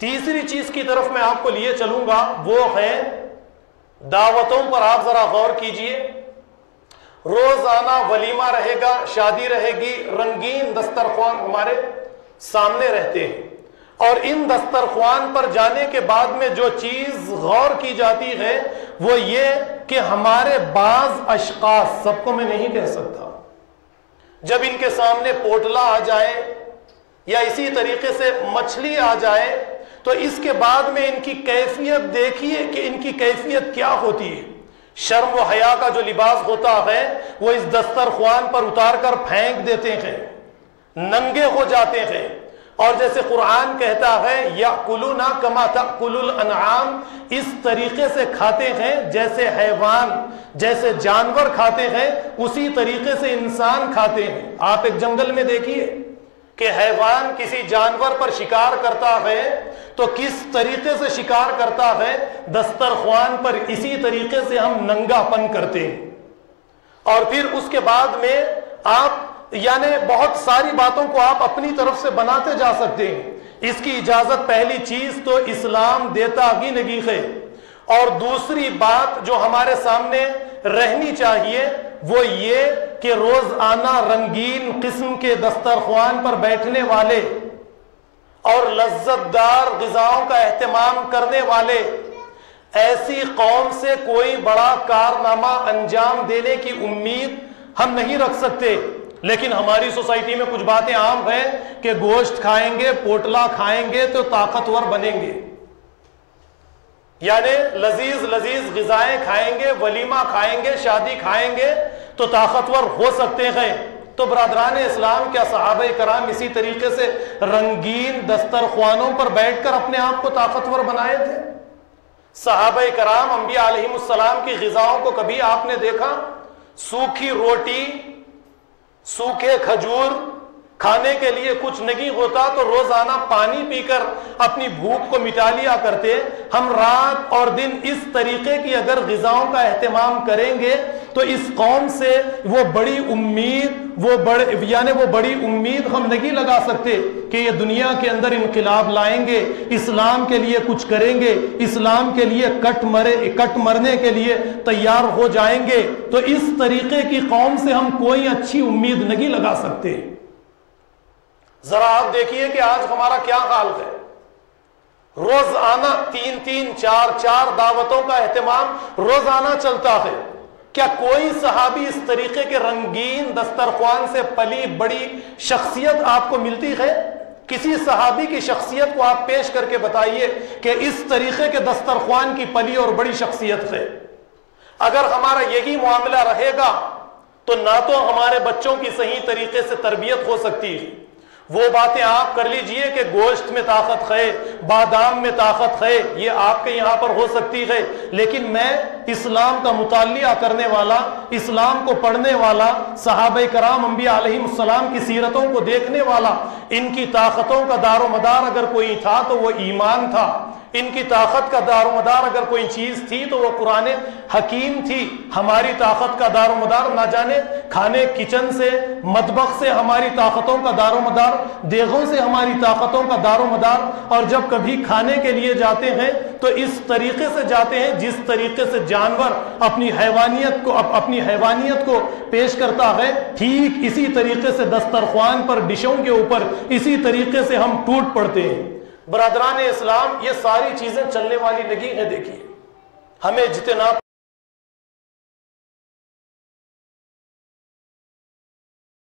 تیسری چیز کی طرف میں آپ کو لیے چلوں گا، وہ ہے دعوتوں پر آپ ذرا غور کیجئے۔ روزانہ ولیمہ رہے گا، شادی رہے گی، رنگین دسترخوان ہمارے سامنے رہتے ہیں، اور ان دسترخوان پر جانے کے بعد میں جو چیز غور کی جاتی ہے وہ یہ کہ ہمارے بعض اشخاص، سب کو میں نہیں کہہ سکتا، جب ان کے سامنے پوٹلا آ جائے یا اسی طریقے سے مچھلی آ جائے تو اس کے بعد میں ان کی کیفیت دیکھیے کہ ان کی کیفیت کیا ہوتی ہے۔ شرم و حیا کا جو لباس ہوتا ہے وہ اس دسترخوان پر اتار کر پھینک دیتے ہیں، ننگے ہو جاتے ہیں، اور جیسے قرآن کہتا ہے یأکلون کما تأکل الانعام، اس طریقے سے کھاتے ہیں جیسے حیوان، جیسے جانور کھاتے ہیں اسی طریقے سے انسان کھاتے ہیں۔ آپ ایک جنگل میں دیکھیے کہ حیوان کسی جانور پر شکار کرتا ہے تو کس طریقے سے شکار کرتا ہے، دسترخوان پر اسی طریقے سے ہم ننگا پن کرتے ہیں۔ اور پھر اس کے بعد میں آپ یعنی بہت ساری باتوں کو آپ اپنی طرف سے بناتے جا سکتے ہیں۔ اس کی اجازت پہلی چیز تو اسلام دیتا ہی نہیں ہے، اور دوسری بات جو ہمارے سامنے رہنی چاہیے وہ یہ کہ روزانہ رنگین قسم کے دسترخوان پر بیٹھنے والے اور لذت دار غذاؤں کا اہتمام کرنے والے، ایسی قوم سے کوئی بڑا کارنامہ انجام دینے کی امید ہم نہیں رکھ سکتے۔ لیکن ہماری سوسائٹی میں کچھ باتیں عام ہیں کہ گوشت کھائیں گے، پوٹلا کھائیں گے تو طاقتور بنیں گے، یعنی لذیذ لذیذ غذائیں کھائیں گے، ولیمہ کھائیں گے، شادی کھائیں گے تو طاقتور ہو سکتے ہیں۔ تو برادران اسلام، کیا صحابہ کرام اسی طریقے سے رنگین دسترخوانوں پر بیٹھ کر اپنے آپ کو طاقتور بنائے تھے؟ صحابہ کرام انبیاء علیہم السلام کی غذاؤں کو کبھی آپ نے دیکھا؟ سوکھی روٹی، سوکھے کھجور، کھانے کے لیے کچھ نہیں ہوتا تو روزانہ پانی پی کر اپنی بھوک کو مٹا لیا کرتے۔ ہم رات اور دن اس طریقے کی اگر غذاؤں کا اہتمام کریں گے تو اس قوم سے وہ بڑی امید ہم نہیں لگا سکتے کہ یہ دنیا کے اندر انقلاب لائیں گے، اسلام کے لیے کچھ کریں گے، اسلام کے لیے کٹ مرنے کے لیے تیار ہو جائیں گے۔ تو اس طریقے کی قوم سے ہم کوئی اچھی امید نہیں لگا سکتے۔ ذرا آپ دیکھیے کہ آج ہمارا کیا حال ہے۔ روزانہ 3 4 دعوتوں کا اہتمام روزانہ چلتا ہے۔ کیا کوئی صحابی اس طریقے کے رنگین دسترخوان سے پلی بڑی شخصیت آپ کو ملتی ہے؟ کسی صحابی کی شخصیت کو آپ پیش کر کے بتائیے کہ اس طریقے کے دسترخوان کی پلی اور بڑی شخصیت ہے۔ اگر ہمارا یہی معاملہ رہے گا تو نہ تو ہمارے بچوں کی صحیح طریقے سے تربیت ہو سکتی ہے۔ وہ باتیں آپ کر لیجئے کہ گوشت میں طاقت ہے، بادام میں طاقت ہے، یہ آپ کے یہاں پر ہو سکتی ہے، لیکن میں اسلام کا مطالعہ کرنے والا، اسلام کو پڑھنے والا، صحابہ کرام انبیاء علیہم السلام کی سیرتوں کو دیکھنے والا، ان کی طاقتوں کا دار و مدار اگر کوئی تھا تو وہ ایمان تھا، ان کی طاقت کا دار و مدار اگر کوئی چیز تھی تو وہ قرآن حکیم تھی۔ ہماری طاقت کا دار و مدار نہ جانے کھانے کچن سے، مطبخ سے ہماری طاقتوں کا دار و مدار، دیگوں سے ہماری طاقتوں کا دار و مدار، اور جب کبھی کھانے کے لیے جاتے ہیں تو اس طریقے سے جاتے ہیں جس طریقے سے جانور اپنی حیوانیت کو پیش کرتا ہے، ٹھیک اسی طریقے سے دسترخوان پر ڈشوں کے اوپر اسی طریقے سے ہم ٹوٹ پڑتے ہیں۔ برادران اسلام، یہ ساری چیزیں چلنے والی نہیں ہیں۔ دیکھیے، ہمیں اجتناب